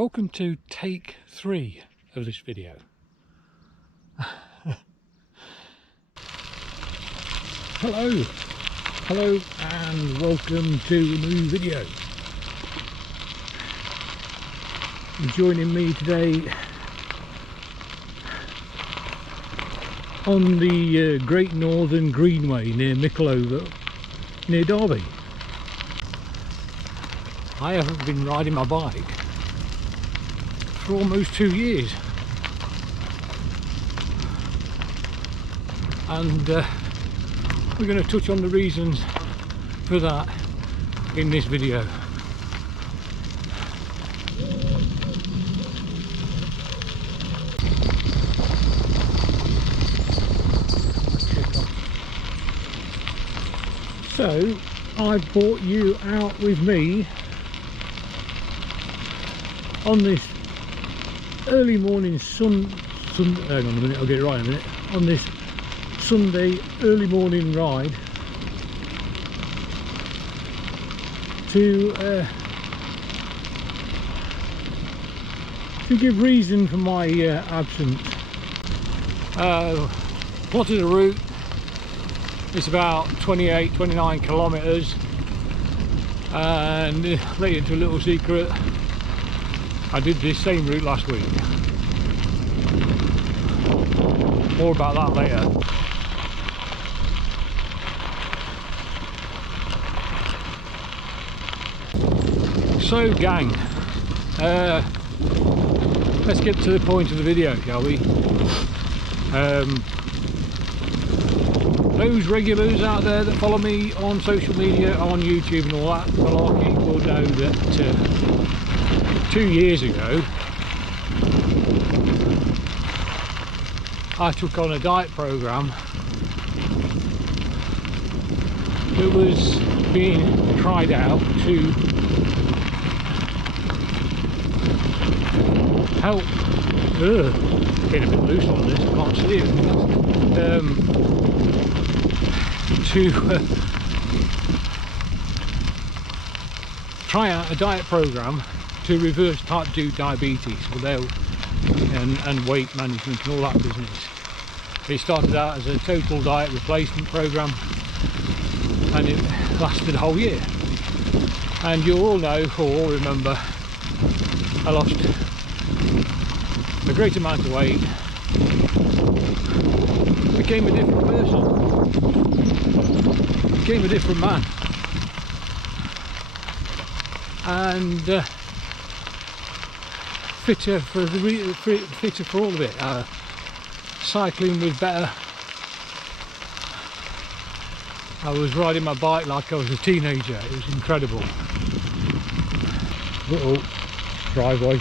Welcome to take 3 of this video. Hello and welcome to a new video. You're joining me today on the Great Northern Greenway near Mickleover, near Derby. I haven't been riding my bike for almost 2 years, and we're going to touch on the reasons for that in this video. So I've brought you out with me on this early morning hang on a minute, I'll get it right in a minute. On this Sunday early morning ride to give reason for my absence. Plotted a route. It's about 29 kilometres, and let you into a little secret. I did this same route last week. More about that later. So gang, let's get to the point of the video, shall we? Those regulars out there that follow me on social media, on YouTube and all that malarkey will know that 2 years ago I took on a diet program that was being tried out to help getting a bit loose on this, I can't see it. To try out a diet program to reverse type 2 diabetes and weight management and all that business. It started out as a total diet replacement program, and it lasted a whole year. And you all know or all remember I lost a great amount of weight, became a different person, became a different man, and fitter for all of it. Cycling was better. I was riding my bike like I was a teenager. It was incredible. Driveway.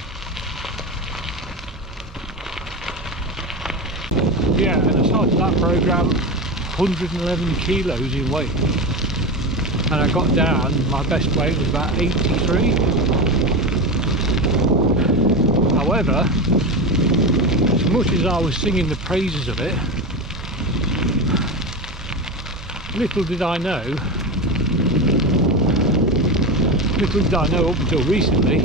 Yeah, and I started that program 111 kilos in weight, and I got down, my best weight was about 83. However, as much as I was singing the praises of it, little did I know up until recently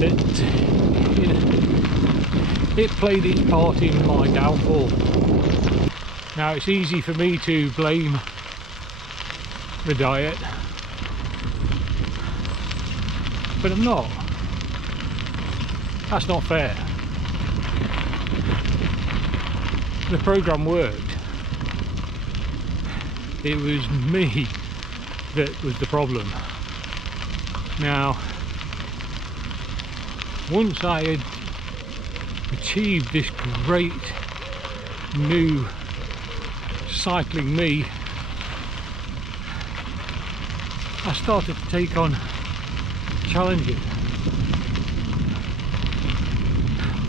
that it played its part in my downfall. Now, it's easy for me to blame the diet, but I'm not. That's not fair. The program worked. It was me that was the problem. Now, once I had achieved this great new cycling me, I started to take on challenges,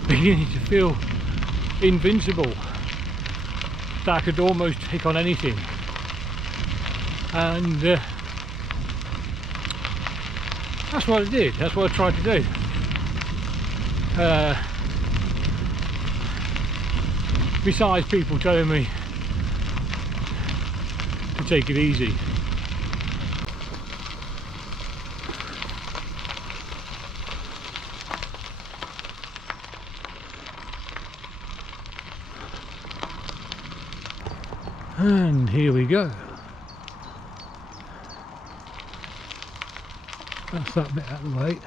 beginning to feel invincible, that I could almost take on anything. And that's what I did, that's what I tried to do. Besides people telling me to take it easy. And here we go. That's that bit out of the way.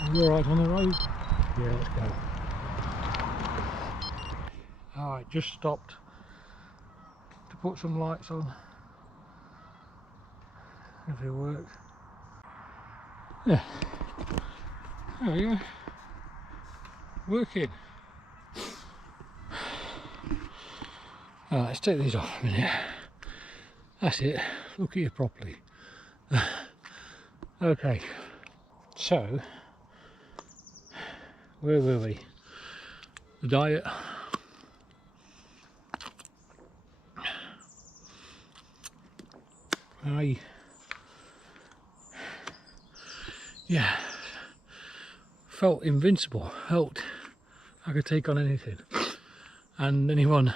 Are you alright on the road? Yeah, let's go. Alright, just stopped to put some lights on. If it works. Yeah. There we go. Working. Alright, let's take these off a minute. That's it. Look at you properly. Okay. So, where were we? The diet. Yeah, felt invincible, felt I could take on anything. And anyone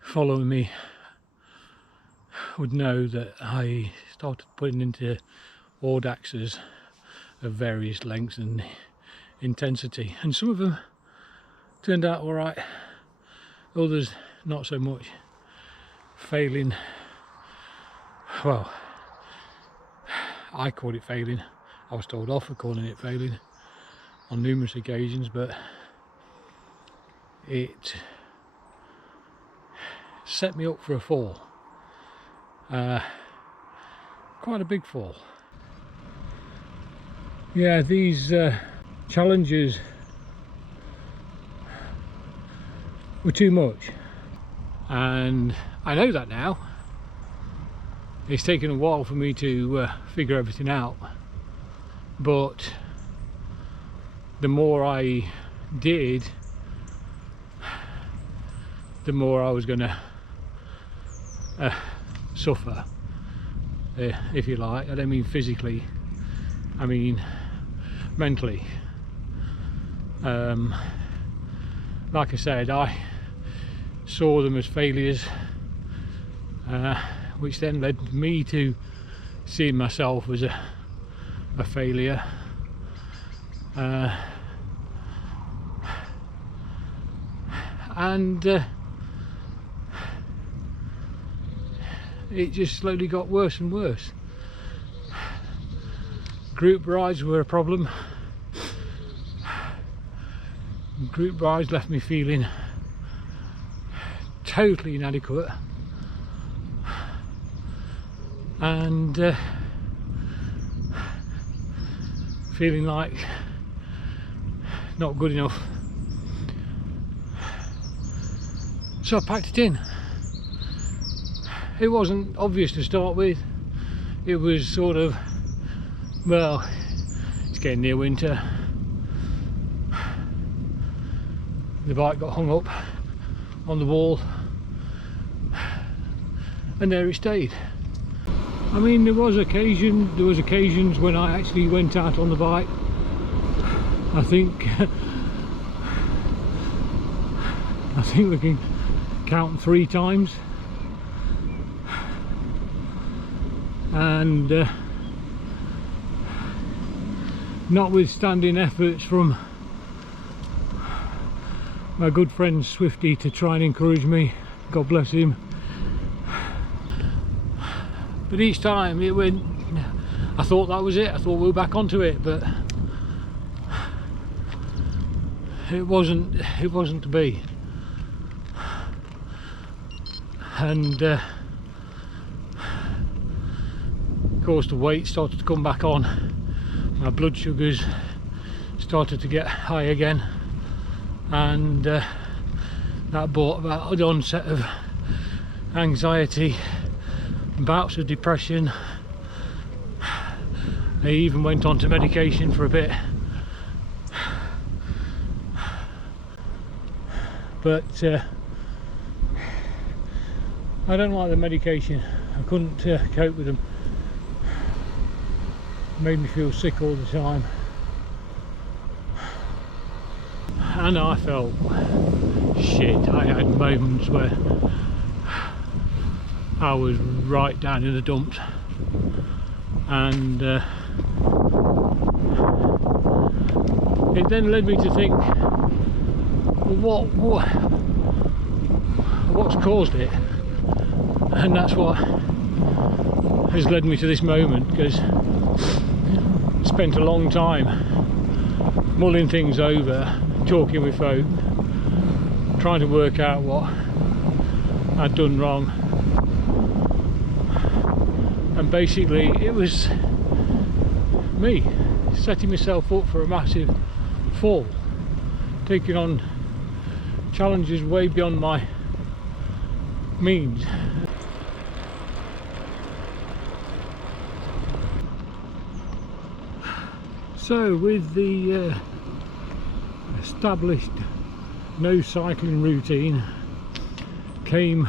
following me would know that I started putting into Audaxes of various lengths and intensity, and some of them turned out alright, others not so much, failing. Well, I called it failing. I was told off for calling it failing on numerous occasions, but it set me up for a fall. Quite a big fall. Yeah, these challenges were too much, and I know that now. It's taken a while for me to figure everything out, but the more I did, the more I was going to suffer, if you like. I don't mean physically, I mean mentally. Like I said, I saw them as failures, which then led me to seeing myself as a failure. And it just slowly got worse and worse. Group rides were a problem. Group rides left me feeling totally inadequate, and feeling like not good enough. So I packed it in. It wasn't obvious to start with. It was sort of, well, it's getting near winter. The bike got hung up on the wall, and there it stayed. I mean, there was occasions when I actually went out on the bike. I think we can count 3 times, and notwithstanding efforts from my good friend Swifty to try and encourage me, God bless him, but each time it went, I thought that was it, I thought we were back onto it, but it wasn't to be. And of course the weight started to come back on, my blood sugars started to get high again, and that brought about an onset of anxiety, bouts of depression. I even went on to medication for a bit, but I don't like the medication. I couldn't cope with them. It made me feel sick all the time, and I felt shit. I had moments where I was right down in the dumps, and it then led me to think, what's caused it, and that's what has led me to this moment, because I spent a long time mulling things over, talking with folk, trying to work out what I'd done wrong, and basically it was me setting myself up for a massive fall, taking on challenges way beyond my means. So with the established no cycling routine came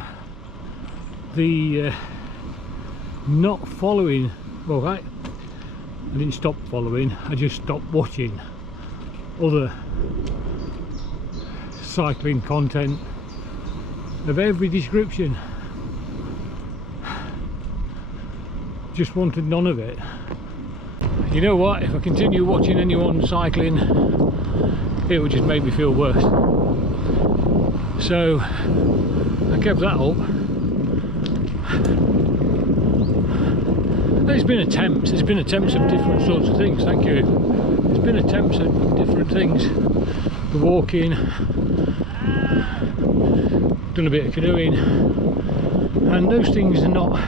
the not following. Well, I didn't stop following, I just stopped watching other cycling content of every description. Just wanted none of it. You know what, if I continue watching anyone cycling, it would just make me feel worse. So I kept that up. There's been attempts of different sorts of things, thank you. There's been attempts at different things. The walking, done a bit of canoeing, and those things are not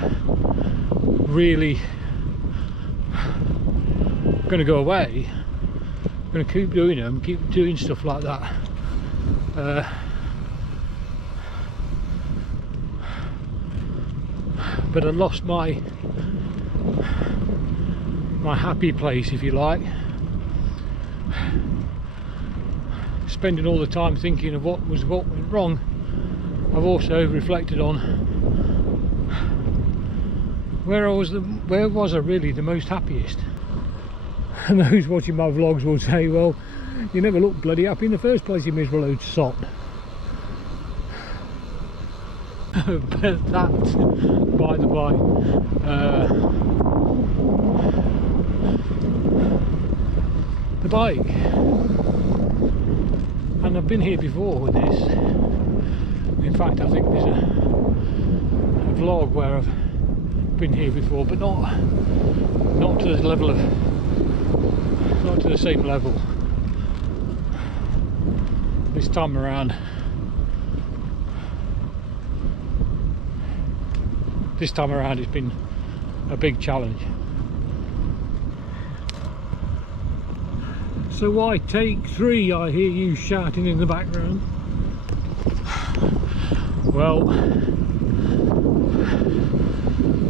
really going to go away. I'm going to keep doing them, keep doing stuff like that. But I lost my happy place, if you like, spending all the time thinking of what went wrong. I've also reflected on where was I really the most happiest. And those watching my vlogs will say, well, you never looked bloody happy in the first place, you miserable old sot. But that, by the by, the bike, and I've been here before with this. In fact, I think there's a vlog where I've been here before, but not to the level of, not to the same level. This time around, it's been a big challenge. So why take 3, I hear you shouting in the background. Well,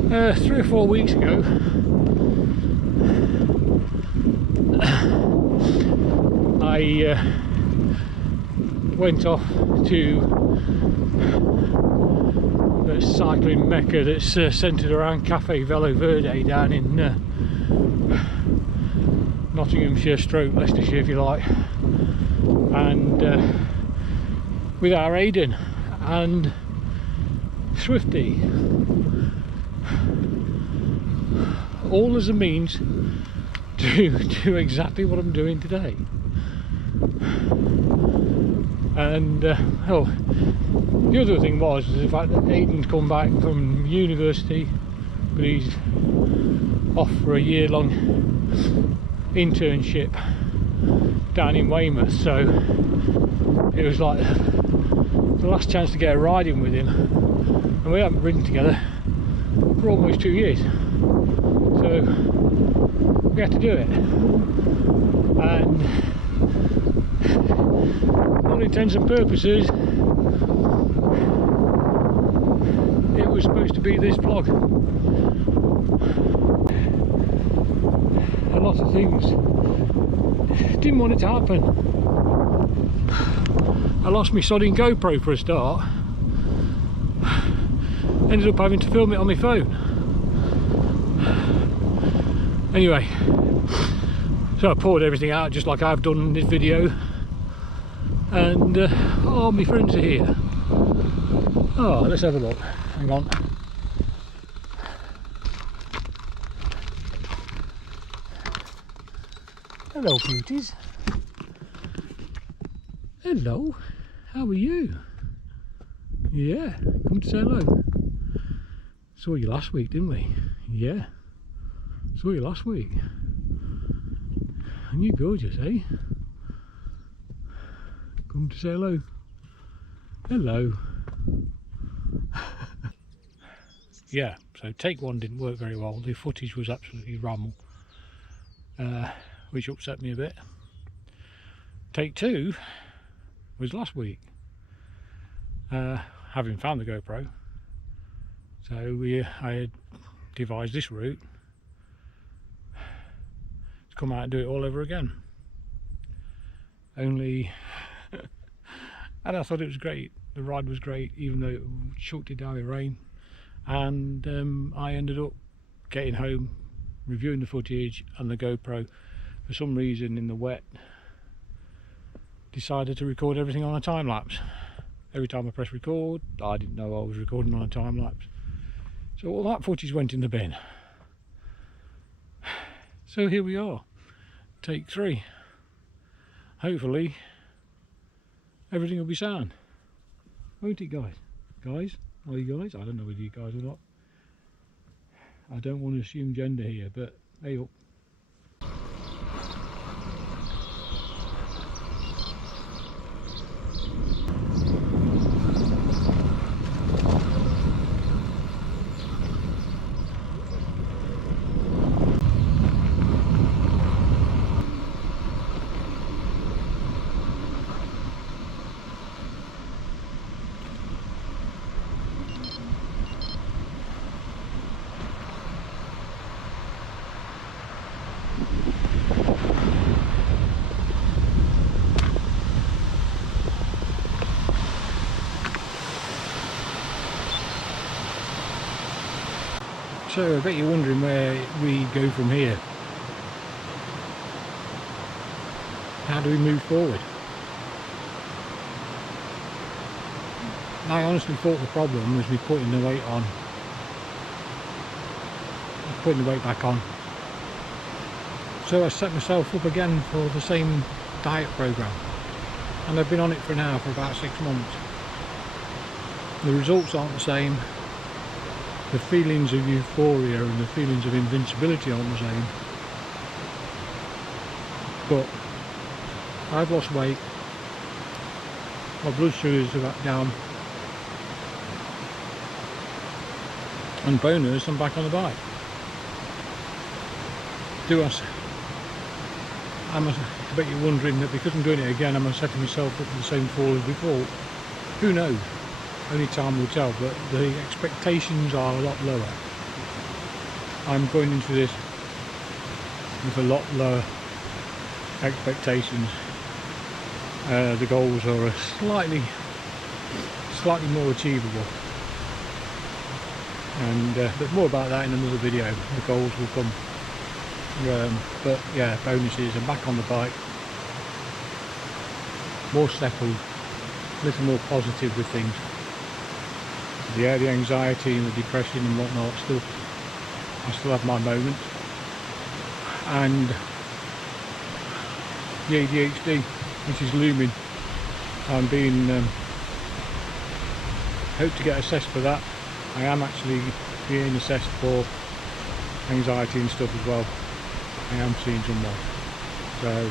3 or 4 weeks ago, I went off to the cycling mecca that's centred around Cafe Velo Verde down in Nottinghamshire stroke Leicestershire, if you like, and with our Aiden and Swifty, all as a means to do exactly what I'm doing today. And oh, the other thing was the fact that Aiden's come back from university, but he's off for a year-long internship down in Weymouth, so it was like the last chance to get a ride in with him, and we haven't ridden together for almost 2 years, so we had to do it. And all intents and purposes, it was supposed to be this vlog. A lot of things didn't want it to happen. I lost my sodding GoPro for a start. Ended up having to film it on my phone. Anyway, so I poured everything out just like I've done in this video, and oh, my friends are here. Oh, let's have a look. Hang on. Hello, beauties. Hello. How are you? Yeah, come to say hello. Saw you last week, didn't we? Yeah, saw you last week. And you're gorgeous, eh? Come to say hello. Hello. Yeah, so take one didn't work very well. The footage was absolutely ramble, which upset me a bit. Take two was last week, having found the GoPro. So I had devised this route to come out and do it all over again. Only, and I thought it was great. The ride was great, even though it chucked it down with rain. And I ended up getting home, reviewing the footage, and the GoPro, for some reason in the wet, decided to record everything on a time lapse. Every time I press record, I didn't know I was recording on a time lapse. So all that footage went in the bin. So here we are, take three. Hopefully everything will be sound, won't it, guys? Guys? Are you guys? I don't know whether you guys or not. I don't want to assume gender here, but hey up. So I bet you're wondering where we go from here. How do we move forward? I honestly thought the problem was me putting the weight on. Putting the weight back on. So I set myself up again for the same diet program. And I've been on it for now for about 6 months. The results aren't the same. The feelings of euphoria and the feelings of invincibility aren't the same. But I've lost weight. My blood sugars are back down. And bonus, I'm back on the bike. I bet you're wondering that because I'm doing it again, am I setting myself up for the same fall as before? Who knows? Only time will tell, but the expectations are a lot lower. I'm going into this with a lot lower expectations. The goals are slightly more achievable, and but more about that in another video. The goals will come. But yeah, bonuses. I'm back on the bike, more settled, a little more positive with things. Yeah, the anxiety and the depression and whatnot, I still have my moments, and the ADHD, which is looming. I'm being hope to get assessed for that. I am actually being assessed for anxiety and stuff as well. I am seeing someone, so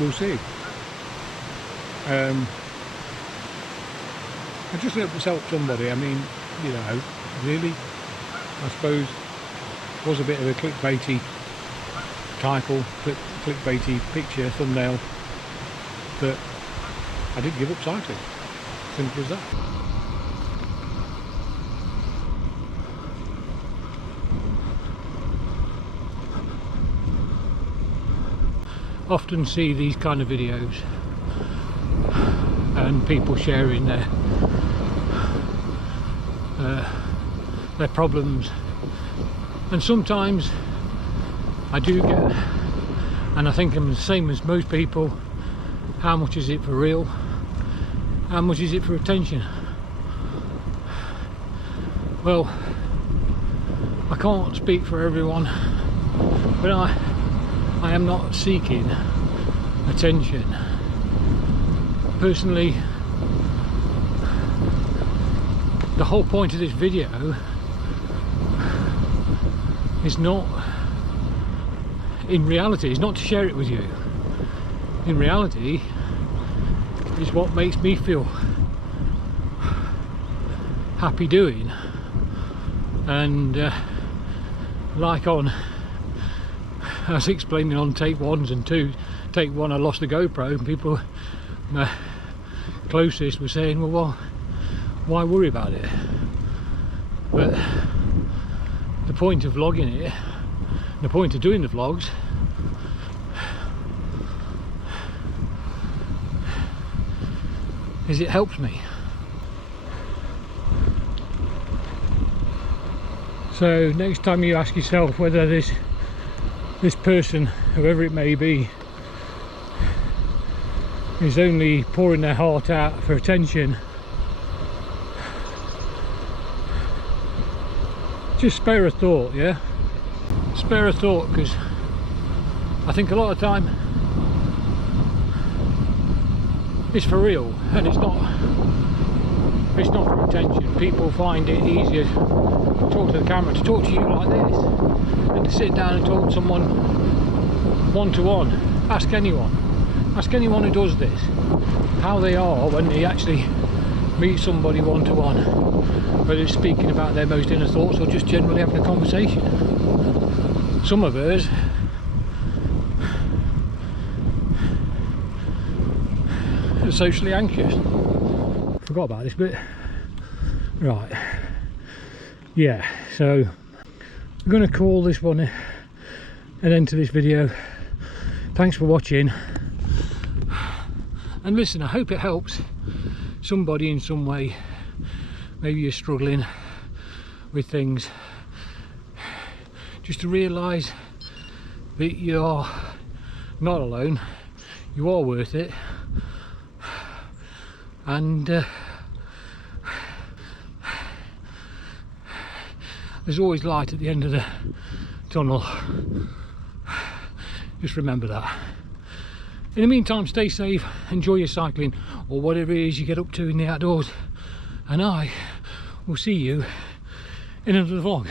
we'll see. I just hope to help somebody. I mean, you know, really, I suppose it was a bit of a clickbaity title, clickbaity picture, thumbnail, but I didn't give up cycling. Simple as that. Often see these kind of videos and people sharing their problems, and sometimes I do get, and I think I'm the same as most people, how much is it for real, how much is it for attention? Well, I can't speak for everyone, but I am not seeking attention. personally, the whole point of this video is not, in reality, is not to share it with you. In reality, is what makes me feel happy doing. And like I was explaining on take ones and two, take one I lost the GoPro, and people closest were saying, well, why worry about it? But the point of vlogging it, the point of doing the vlogs, is it helps me. So next time you ask yourself whether this person, whoever it may be, is only pouring their heart out for attention, just spare a thought, yeah? Spare a thought, because I think a lot of time it's for real, and it's not for attention. People find it easier to talk to the camera, to talk to you like this, than to sit down and talk to someone one-to-one. Ask anyone who does this how they are when they actually meet somebody one-to-one, whether it's speaking about their most inner thoughts or just generally having a conversation. Some of us are socially anxious. Forgot about this bit. Right, yeah, so I'm going to call this one an end to this video. Thanks for watching, and listen, I hope it helps somebody in some way. Maybe you're struggling with things, just to realise that you're not alone, you are worth it, and there's always light at the end of the tunnel. Just remember that. In the meantime, stay safe, enjoy your cycling or whatever it is you get up to in the outdoors, and I will see you in another vlog.